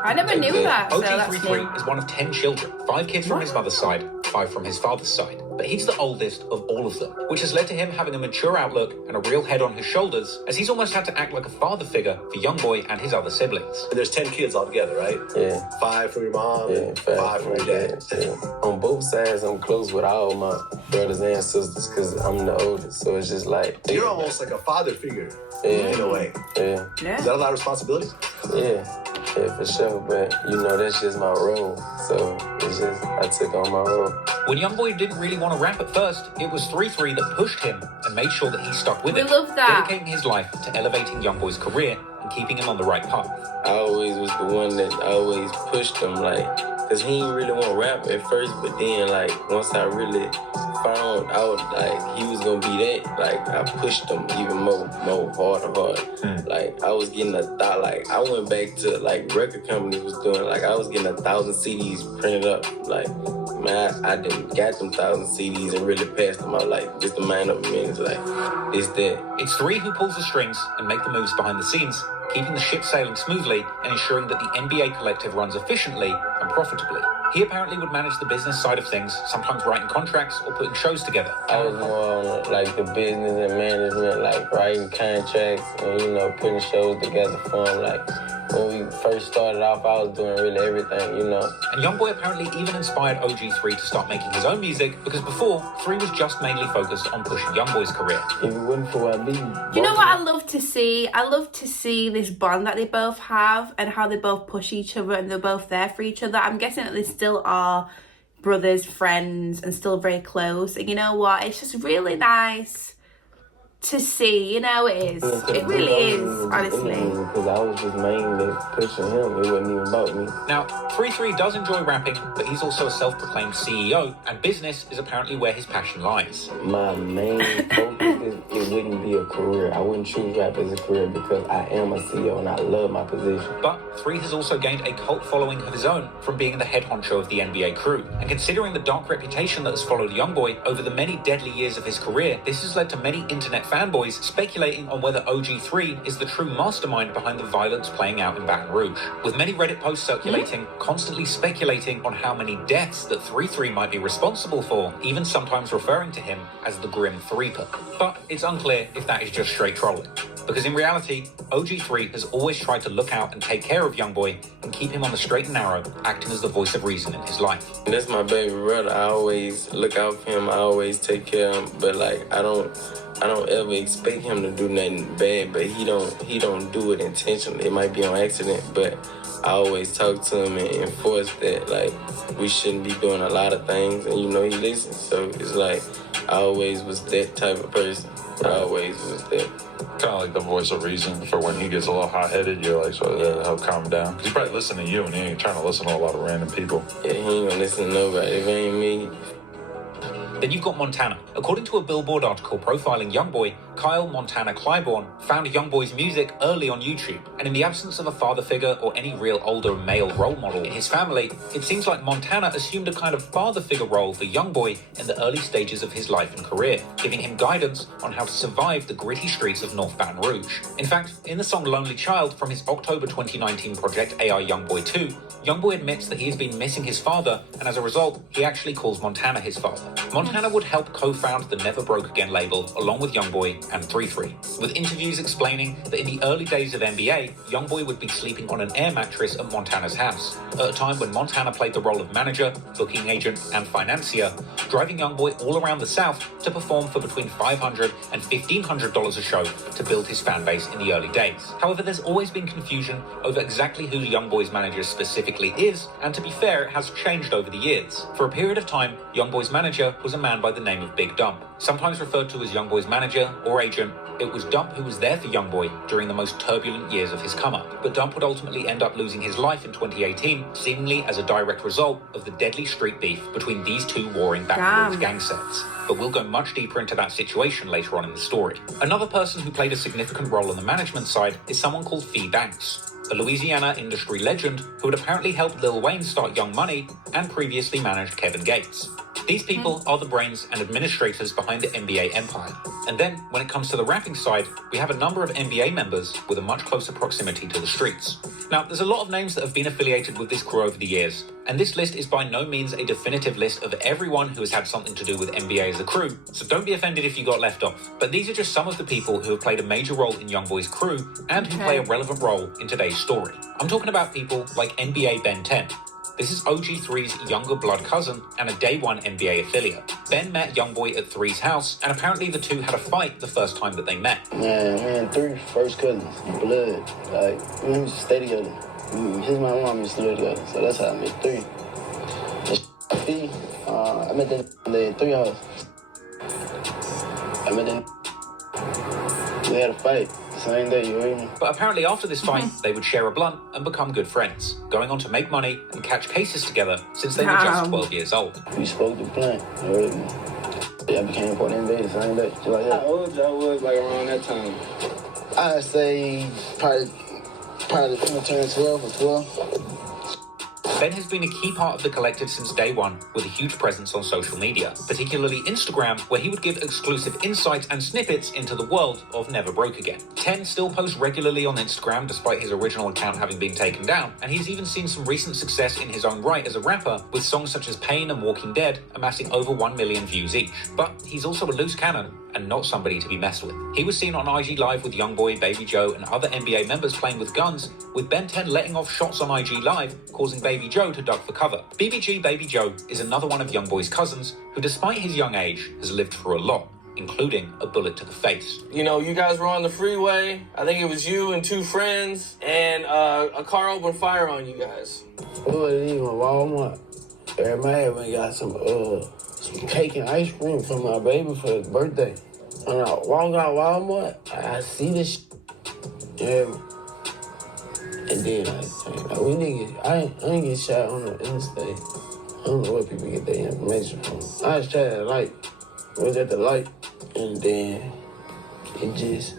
I never knew that. OG33 is one of 10 children, 5 kids from his mother's side, 5 from his father's side. But he's the oldest of all of them, which has led to him having a mature outlook and a real head on his shoulders, as he's almost had to act like a father figure for YoungBoy and his other siblings. And there's 10 kids altogether, right? Yeah. 5 from your mom, yeah, 5 from your dad. Yeah. On both sides, I'm close with all my brothers and sisters because I'm the oldest. So it's just like... You're almost like a father figure, yeah, in a way. Yeah. Is that a lot of responsibility? Yeah. Yeah, for sure, but you know, that's just my role. So it's just, I took on my role. When YoungBoy didn't really want to rap at first, it was 3-3 that pushed him and made sure that he stuck with it. We love that. Dedicating his life to elevating YoungBoy's career and keeping him on the right path. I always was the one that always pushed him, like, cause he didn't really want to rap at first, but then like once I really found out like he was gonna be that, like I pushed him even more harder. Like I was getting like I went back to like record companies was doing, like I was getting 1,000 CDs printed up. Like man, I didn't got them 1,000 CDs and really passed them out like just the mind of minutes. Like it's that. It's Three who pulls the strings and make the moves behind the scenes, keeping the ship sailing smoothly and ensuring that the NBA collective runs efficiently and profitably. He apparently would manage the business side of things, sometimes writing contracts or putting shows together. I was more on like the business and management, like writing contracts and, you know, putting shows together for him. Like when we first started off, I was doing really everything, you know. And YoungBoy apparently even inspired OG3 to start making his own music, because before, 3 was just mainly focused on pushing YoungBoy's career. If it wasn't for what I did, you know what I love to see? I love to see this bond that they both have and how they both push each other and they're both there for each other. I'm guessing that they still are brothers, friends, and still very close. And you know what? It's just really nice to see, you know, it is. It really is, honestly. Because I was just mainly pushing him. It wasn't even about me. Now, 3 does enjoy rapping, but he's also a self-proclaimed CEO, and business is apparently where his passion lies. My main focus is it wouldn't be a career. I wouldn't choose rap as a career because I am a CEO and I love my position. But 3 has also gained a cult following of his own from being the head honcho of the NBA crew. And considering the dark reputation that has followed YoungBoy over the many deadly years of his career, this has led to many internet fanboys speculating on whether OG3 is the true mastermind behind the violence playing out in Baton Rouge. With many Reddit posts circulating, constantly speculating on how many deaths that 3 might be responsible for, even sometimes referring to him as the Grim Threeper. But it's unclear if that is just straight trolling. Because in reality, OG3 has always tried to look out and take care of YoungBoy and keep him on the straight and narrow, acting as the voice of reason in his life. That's my baby brother. I always look out for him. I always take care of him. But like I don't ever expect him to do nothing bad, but he don't do it intentionally. It might be on accident, but I always talk to him and enforce that like we shouldn't be doing a lot of things, and you know he listens. So it's like I always was that type of person. I always was that. Kind of like the voice of reason for when he gets a little hot-headed, you're like, so that'll help calm him down. He's probably listening to you and he ain't trying to listen to a lot of random people. Yeah, he ain't gonna listen to nobody. If it ain't me. Then you've got Montana. According to a Billboard article profiling YoungBoy, Kyle Montana Clybourne found YoungBoy's music early on YouTube, and in the absence of a father figure or any real older male role model in his family, it seems like Montana assumed a kind of father figure role for YoungBoy in the early stages of his life and career, giving him guidance on how to survive the gritty streets of North Baton Rouge. In fact, in the song Lonely Child from his October 2019 project AI YoungBoy 2, YoungBoy admits that he has been missing his father, and as a result, he actually calls Montana his father. Montana would help co-found the Never Broke Again label along with YoungBoy and 3, with interviews explaining that in the early days of NBA, YoungBoy would be sleeping on an air mattress at Montana's house, at a time when Montana played the role of manager, booking agent, and financier, driving YoungBoy all around the South to perform for between $500 and $1,500 a show to build his fan base in the early days. However, there's always been confusion over exactly who YoungBoy's manager specifically is, and to be fair, it has changed over the years. For a period of time, YoungBoy's manager was a man by the name of Big Dump. Sometimes referred to as YoungBoy's manager or agent, it was Dump who was there for YoungBoy during the most turbulent years of his come-up. But Dump would ultimately end up losing his life in 2018, seemingly as a direct result of the deadly street beef between these two warring Baton Rouge gang sets. But we'll go much deeper into that situation later on in the story. Another person who played a significant role on the management side is someone called Fee Banks, a Louisiana industry legend who had apparently helped Lil Wayne start Young Money and previously managed Kevin Gates. These people are the brains and administrators behind the NBA empire. And then, when it comes to the rapping side, we have a number of NBA members with a much closer proximity to the streets. Now, there's a lot of names that have been affiliated with this crew over the years, and this list is by no means a definitive list of everyone who has had something to do with NBA as a crew, so don't be offended if you got left off. But these are just some of the people who have played a major role in YoungBoy's crew and who play a relevant role in today's story. I'm talking about people like NBA Ben 10. This is OG3's younger blood cousin and a day one NBA affiliate. Ben met YoungBoy at 3's house, and apparently the two had a fight the first time that they met. Man, 3 first cousins, blood. Like, we used to stay together. His mom used to live together, so that's how I met 3. I met that at 3 house. We had a fight. same day, you hear me? But apparently after this fight, they would share a blunt and become good friends, going on to make money and catch cases together since they were just 12 years old. We spoke the plan, you heard me? Yeah, I became part of the NBA the same day, just like that. How old y'all was like around that time? I'd say probably when I turned 12 or 12. Ben has been a key part of the collective since day one, with a huge presence on social media, particularly Instagram, where he would give exclusive insights and snippets into the world of Never Broke Again. 10 still posts regularly on Instagram despite his original account having been taken down, and he's even seen some recent success in his own right as a rapper, with songs such as Pain and Walking Dead amassing over 1 million views each. But he's also a loose cannon, and not somebody to be messed with. He was seen on IG Live with YoungBoy, Baby Joe, and other NBA members playing with guns, with Ben 10 letting off shots on IG Live, causing Baby Joe to duck for cover. BBG Baby Joe is another one of YoungBoy's cousins, who despite his young age, has lived through a lot, including a bullet to the face. You know, you guys were on the freeway. I think it was you and two friends, and a car opened fire on you guys. We were leaving Walmart. Everybody went and got some cake and ice cream for my baby for his birthday. And I walk out Walmart, I see this and then we didn't get, I didn't get shot on the interstate. I don't know where people get their information from. I was trying to was at the light, and then it just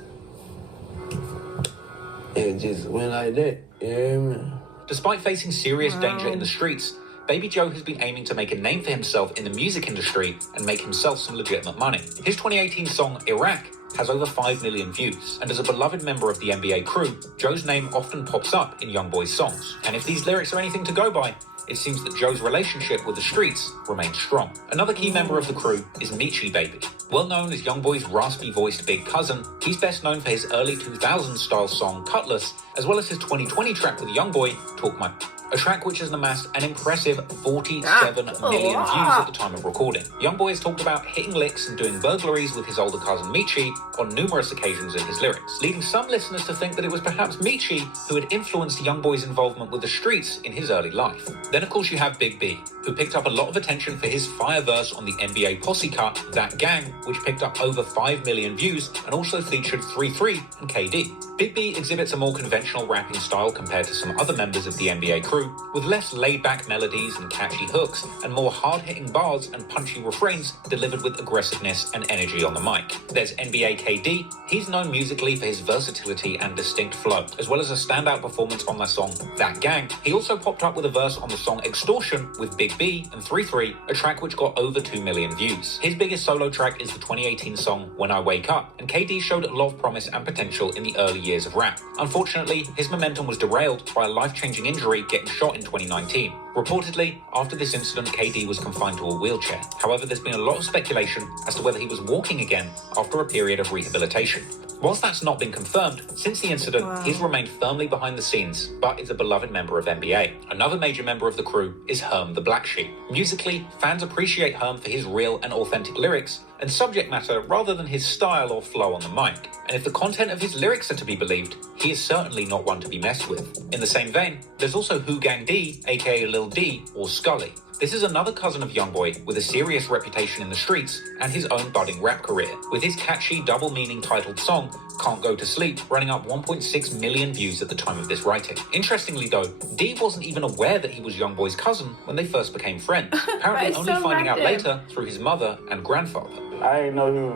went like that. Yeah, man. Despite facing serious danger in the streets, Baby Joe has been aiming to make a name for himself in the music industry and make himself some legitimate money. His 2018 song, Iraq, has over 5 million views, and as a beloved member of the NBA crew, Joe's name often pops up in YoungBoy's songs. And if these lyrics are anything to go by, it seems that Joe's relationship with the streets remains strong. Another key member of the crew is Michi Baby. Well known as YoungBoy's raspy-voiced big cousin, he's best known for his early 2000s style song Cutlass, as well as his 2020 track with YoungBoy, Talk My... a track which has amassed an impressive 47 million views at the time of recording. YoungBoy has talked about hitting licks and doing burglaries with his older cousin Michi on numerous occasions in his lyrics, leading some listeners to think that it was perhaps Michi who had influenced YoungBoy's involvement with the streets in his early life. Then of course you have Big B, who picked up a lot of attention for his fire verse on the NBA posse cut, That Gang, which picked up over 5 million views and also featured 3-3 and KD. Big B exhibits a more conventional rapping style compared to some other members of the NBA crew, with less laid-back melodies and catchy hooks, and more hard-hitting bars and punchy refrains delivered with aggressiveness and energy on the mic. There's NBA KD. He's known musically for his versatility and distinct flow, as well as a standout performance on their song That Gang. He also popped up with a verse on the song Extortion with Big B and 3-3, a track which got over 2 million views. His biggest solo track is the 2018 song When I Wake Up, and KD showed a lot of promise and potential in the early years of rap. Unfortunately, his momentum was derailed by a life-changing injury getting shot in 2019. Reportedly, after this incident, KD was confined to a wheelchair. However, there's been a lot of speculation as to whether he was walking again after a period of rehabilitation. Whilst that's not been confirmed, since the incident, he's remained firmly behind the scenes, but is a beloved member of NBA. Another major member of the crew is Herm the Black Sheep. Musically, fans appreciate Herm for his real and authentic lyrics and subject matter rather than his style or flow on the mic. And if the content of his lyrics are to be believed, he is certainly not one to be messed with. In the same vein, there's also Who Gang D, aka Lil D, or Scully. This is another cousin of YoungBoy with a serious reputation in the streets and his own budding rap career, with his catchy double-meaning titled song, Can't Go to Sleep, running up 1.6 million views at the time of this writing. Interestingly though, D wasn't even aware that he was YoungBoy's cousin when they first became friends, apparently only finding out later through his mother and grandfather. I didn't know he was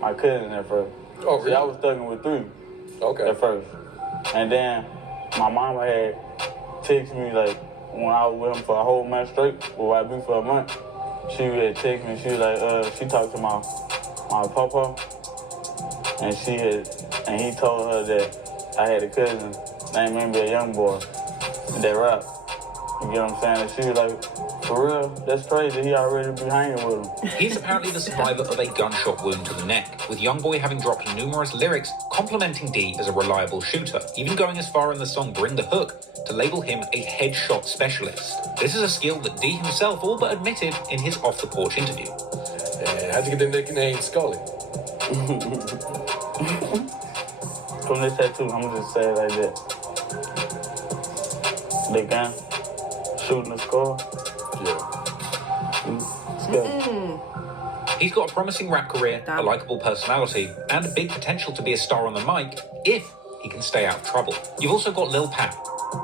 my cousin at first. Oh, really? See, I was thugging with 3 at first. And then my mama had texted me like, when I was with him for a whole month straight, or I be for a month, she had texted me, she was like, she talked to my papa, and he told her that I had a cousin named NBA YoungBoy that rap. You get what I'm saying? And she was like, for real, that's crazy, he already be hanging with him. He's apparently the survivor of a gunshot wound to the neck, with YoungBoy having dropped numerous lyrics complimenting D as a reliable shooter, even going as far in the song Bring the Hook to label him a headshot specialist. This is a skill that D himself all but admitted in his off-the-porch interview. How'd you get the nickname Scully? From this tattoo, I'm gonna just say it like that. The gun, shooting the score. Yeah. He's got a promising rap career, a likable personality, and a big potential to be a star on the mic if he can stay out of trouble. You've also got Lil Pap,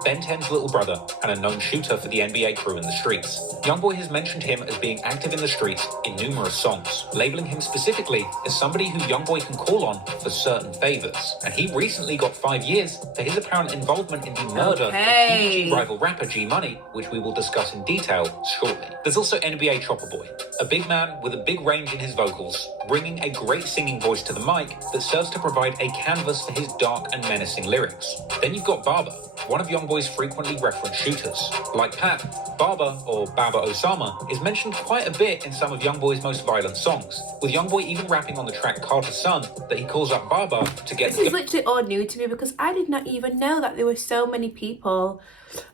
Ben 10's little brother, and a known shooter for the NBA crew in the streets. YoungBoy has mentioned him as being active in the streets in numerous songs, labeling him specifically as somebody who YoungBoy can call on for certain favors. And he recently got 5 years for his apparent involvement in the murder of PUBG rival rapper G Money, which we will discuss in detail shortly. There's also NBA Chopper Boy, a big man with a big range in his vocals, bringing a great singing voice to the mic that serves to provide a canvas for his dark and menacing lyrics. Then you've got Barber, one of YoungBoy's frequently referenced shooters. Like Pat, Barber, or Baba Osama, is mentioned quite a bit in some of YoungBoy's most violent songs, with YoungBoy even rapping on the track Carter's Son that he calls up Barber to get... This is literally all new to me because I did not even know that there were so many people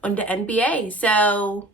under NBA. So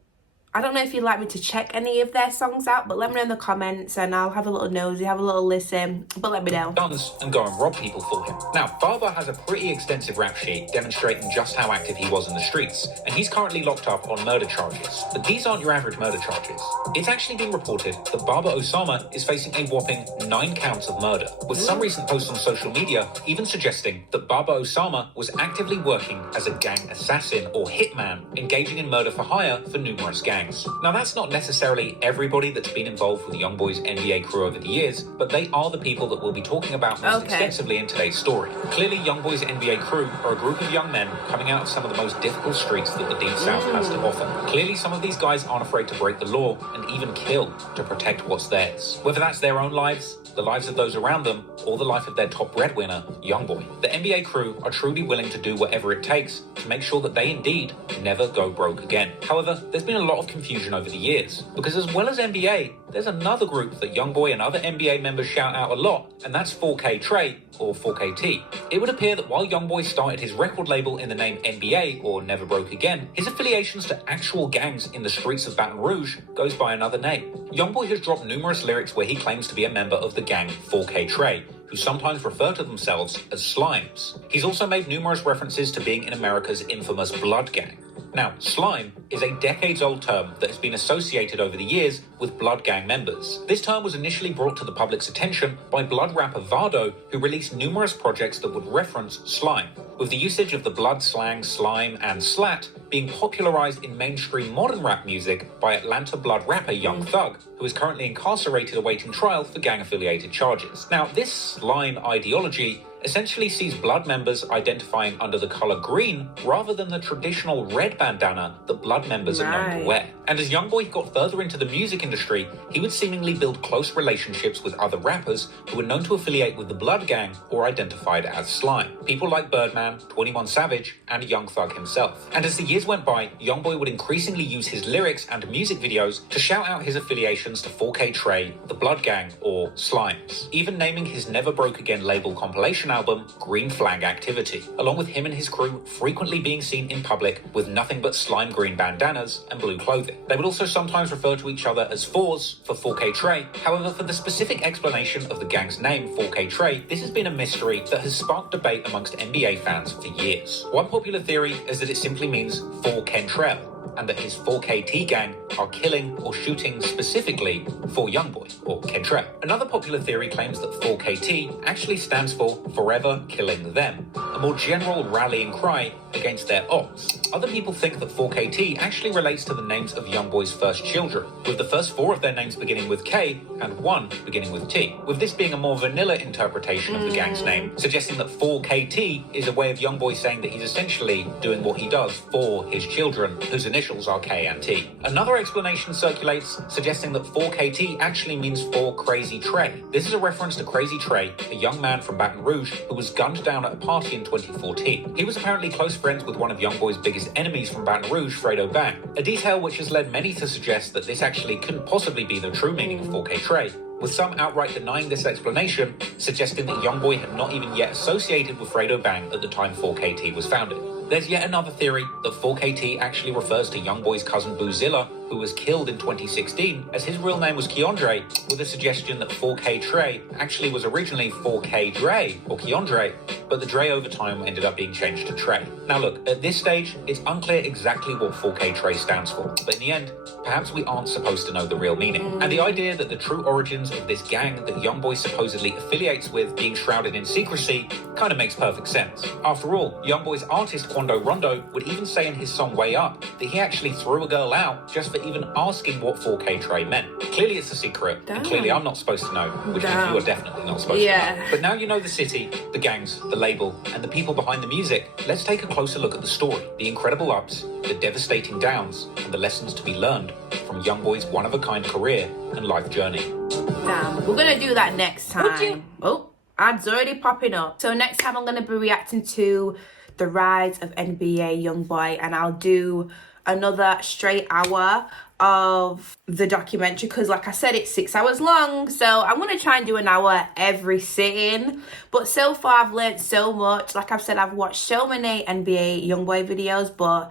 I don't know if you'd like me to check any of their songs out, but let me know in the comments and I'll have a little nosy, have a little listen, but let me know. Guns and go and rob people for him. Now, Barber has a pretty extensive rap sheet demonstrating just how active he was in the streets, and he's currently locked up on murder charges. But these aren't your average murder charges. It's actually been reported that Baba Osama is facing a whopping 9 counts of murder, with some recent posts on social media even suggesting that Baba Osama was actively working as a gang assassin or hitman, engaging in murder for hire for numerous gangs. Now, that's not necessarily everybody that's been involved with YoungBoy's NBA crew over the years, but they are the people that we'll be talking about most extensively in today's story. Clearly, YoungBoy's NBA crew are a group of young men coming out of some of the most difficult streets that the Deep South has to offer. Clearly, some of these guys aren't afraid to break the law and even kill to protect what's theirs. Whether that's their own lives, the lives of those around them, or the life of their top breadwinner, YoungBoy. The NBA crew are truly willing to do whatever it takes to make sure that they indeed never go broke again. However, there's been a lot of confusion over the years, because as well as NBA, there's another group that YoungBoy and other NBA members shout out a lot, and that's 4K Trey, or 4KT. It would appear that while YoungBoy started his record label in the name NBA, or Never Broke Again, his affiliations to actual gangs in the streets of Baton Rouge goes by another name. YoungBoy has dropped numerous lyrics where he claims to be a member of the gang 4K Trey, who sometimes refer to themselves as Slimes. He's also made numerous references to being in America's infamous Blood Gang. Now, slime is a decades-old term that has been associated over the years with Blood Gang members. This term was initially brought to the public's attention by Blood rapper Vado, who released numerous projects that would reference slime, with the usage of the Blood slang slime and slat being popularized in mainstream modern rap music by Atlanta Blood rapper Young Thug, who is currently incarcerated awaiting trial for gang-affiliated charges. Now, this slime ideology essentially sees Blood members identifying under the color green rather than the traditional red bandana that Blood members are known to wear. And as YoungBoy got further into the music industry, he would seemingly build close relationships with other rappers who were known to affiliate with the Blood Gang or identified as slime. People like Birdman, 21 Savage, and Young Thug himself. And as the years went by, YoungBoy would increasingly use his lyrics and music videos to shout out his affiliations to 4K Trey, the Blood Gang, or Slimes, even naming his Never Broke Again label compilation album Green Flag Activity, along with him and his crew frequently being seen in public with nothing but slime green bandanas and blue clothing. They would also sometimes refer to each other as fours for 4K Trey. However, for the specific explanation of the gang's name 4K Trey, this has been a mystery that has sparked debate amongst NBA fans for years. One popular theory is that it simply means 4 Kentrell, and that his 4KT gang are killing or shooting specifically for YoungBoy, or Kentrell. Another popular theory claims that 4KT actually stands for Forever Killing Them, a more general rallying cry against their odds. Other people think that 4KT actually relates to the names of YoungBoy's first children, with the first 4 of their names beginning with K and 1 beginning with T, with this being a more vanilla interpretation of the gang's name, suggesting that 4KT is a way of YoungBoy saying that he's essentially doing what he does for his children, whose initials are K and T. Another explanation circulates, suggesting that 4KT actually means 4 Crazy Trey. This is a reference to Crazy Trey, a young man from Baton Rouge who was gunned down at a party in 2014. He was apparently close friends with one of YoungBoy's biggest enemies from Baton Rouge, Fredo Bang, a detail which has led many to suggest that this actually couldn't possibly be the true meaning of 4K Trey, with some outright denying this explanation, suggesting that YoungBoy had not even yet associated with Fredo Bang at the time 4KT was founded. There's yet another theory that 4KT actually refers to YoungBoy's cousin Boozilla, who was killed in 2016, as his real name was Keandre, with a suggestion that 4K Trey actually was originally 4K Dre, or Keandre, but the Dre over time ended up being changed to Trey. Now look, at this stage, it's unclear exactly what 4K Trey stands for, but in the end, perhaps we aren't supposed to know the real meaning. And the idea that the true origins of this gang that YoungBoy supposedly affiliates with being shrouded in secrecy kind of makes perfect sense. After all, YoungBoy's artist Quando Rondo would even say in his song Way Up that he actually threw a girl out just for even asking what 4K Trey meant. Clearly it's a secret, and clearly I'm not supposed to know, which means you are definitely not supposed to know. But now you know the city, the gangs, the label, and the people behind the music, let's take a closer look at the story, the incredible ups, the devastating downs, and the lessons to be learned from YoungBoy's one-of-a-kind career and life journey. Damn, we're gonna do that next time. Oh, ads already popping up. So next time I'm gonna be reacting to the rise of NBA YoungBoy, and I'll do another straight hour of the documentary, because like I said, it's 6 hours long, so I'm gonna try and do an hour every sitting. But so far I've learned so much. Like I've said, I've watched so many NBA YoungBoy videos, but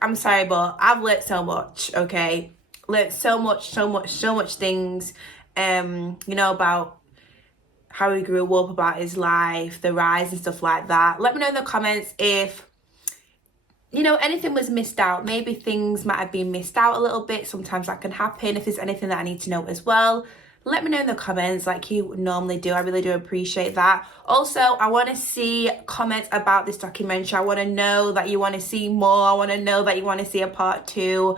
I'm sorry, but I've learned so much. Okay, learned so much things, you know, about how he grew up, about his life, the rise and stuff like that. Let me know in the comments if, you know, anything was missed out. Maybe things might have been missed out a little bit. Sometimes that can happen. If there's anything that I need to know as well, let me know in the comments like you normally do. I really do appreciate that. Also, I want to see comments about this documentary. I want to know that you want to see more. I want to know that you want to see a part 2.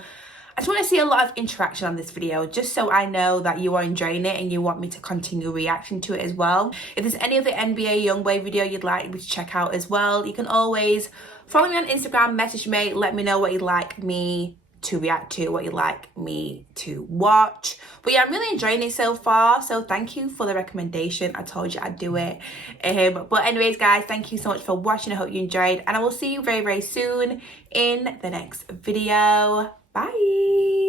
I just want to see a lot of interaction on this video, just so I know that you are enjoying it and you want me to continue reacting to it as well. If there's any other NBA YoungBoy video you'd like me to check out as well, you can always follow me on Instagram, message me, let me know what you'd like me to react to, what you'd like me to watch. But yeah, I'm really enjoying it so far, so thank you for the recommendation. I told you I'd do it. But anyways, guys, thank you so much for watching. I hope you enjoyed, and I will see you very, very soon in the next video. Bye.